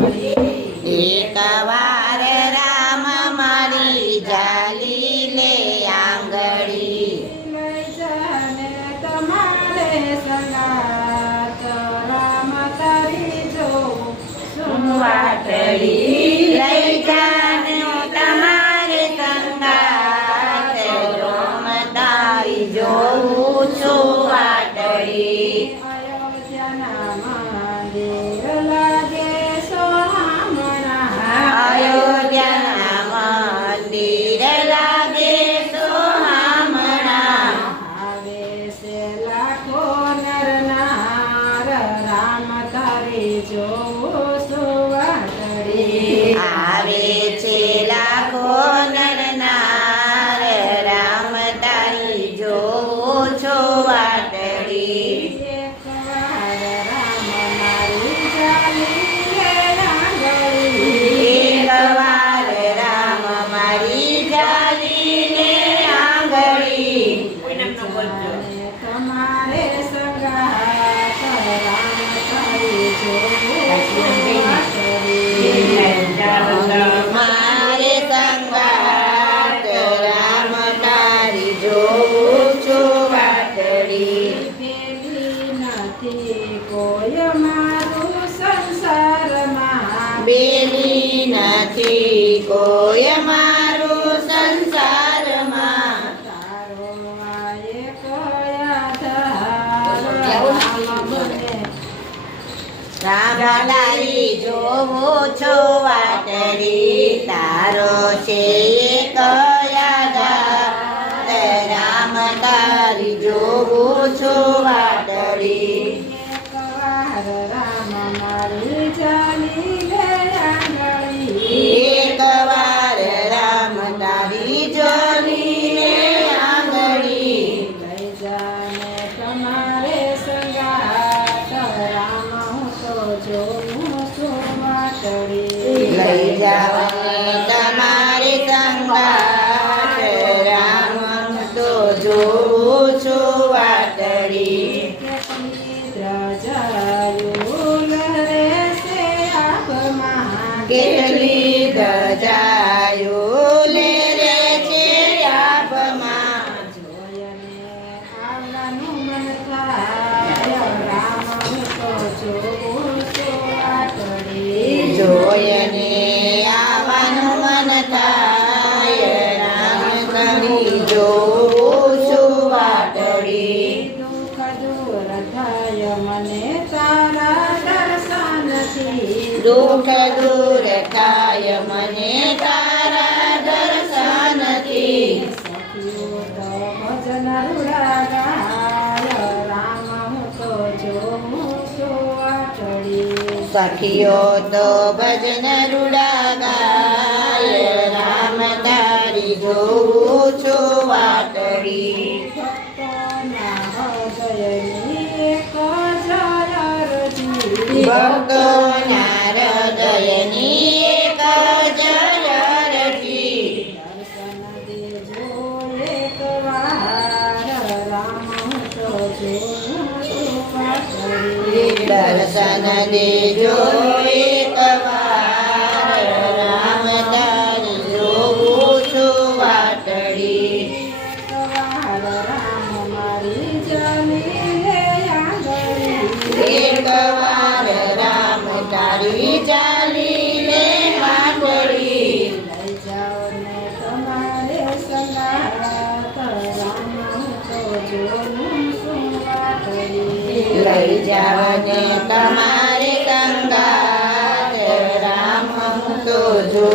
એક વાર રામ મારી જાલી લે આંગળી લઈ જાને તમારે સંગાત રામ તારી જો વાટડી લઈ જાને તમારે સંગાત રામ તારી જોઉં છું વાટડી અયોધ્યાના મંદિર લાગે સોહામણા અયોધ્યાના મંદિર લાગે સોહામણા આવે છે લાખો નર નાર રામ તારી જોઉં છું વાટડી આવે છે લાખો નર નાર રામ તારી જોઉં છું વાટડી એક વાર રામ મારી ચાલી લે આંગળી એક વાર રામ મારી જાલીને આંગળી જાને તમારે સંગાત રામ તારી જોઉં મારે સંગાત રામ તારી જોઉં છું વાટડી પેલી નથી કોઈ મારું સંસારમાં બેલી નથી કોઈ મારું સંસારમાં તારો આ એક આધાર રામ મને રામલારી જોઉં છું વાટડી તારો છે એક આધાર રામ તારી જોઉં છું વાટડી એક વાર રામ મારી ચાલી લે આંગળી એક વાર રામ તારી જોલીને આંગળી લઈ જાને તમારે સંગાત રામ હું તો જોઉં છું વાટડી લઈ જાવને તમારી સંગાત રામ તો જોઉં છું વાટડી કેટલી દ્રજાયું લહેરે છે આભમાં કેટલી ધજાયો લે રે છે આભમાં જોયને આવવાનું મન થાય રામ હું તો જોઉં છું વાટડી જોયને આવવાનું મન થાય રામ તારી જોઉં છું વાટડી દુઃખ દૂર થાય મને તારા દર્શનથી દુઃખ દૂર થાય મને તારા દર્શનથી સખીઓ તો ભજન રૂડા ગાય રામ હું તો જોઉં છું વાટડી સખીઓ તો ભજન રૂડા ગાય રામ તારી જોઉં છું વાટડી ભક્તોના હૃદયની એક જય રજી ભક્તોના હૃદયની એક જય રટી દર્શન દેજો એક વાર રામ હું તો જોઉં છું વાટડી દર્શન દેજો એક વાર રામ તારી જોઉં છું વાટડી એક વાર રામ મારી ચાલી લે આંગળી એક વાર રામ તારી ચાલીને વાટડી લઈ જાઓ ને તમારે સંગાત રામ હું તો જોઉં છું વાટડી લઈ જાવને તમારે સંગાત રામ હું તો જો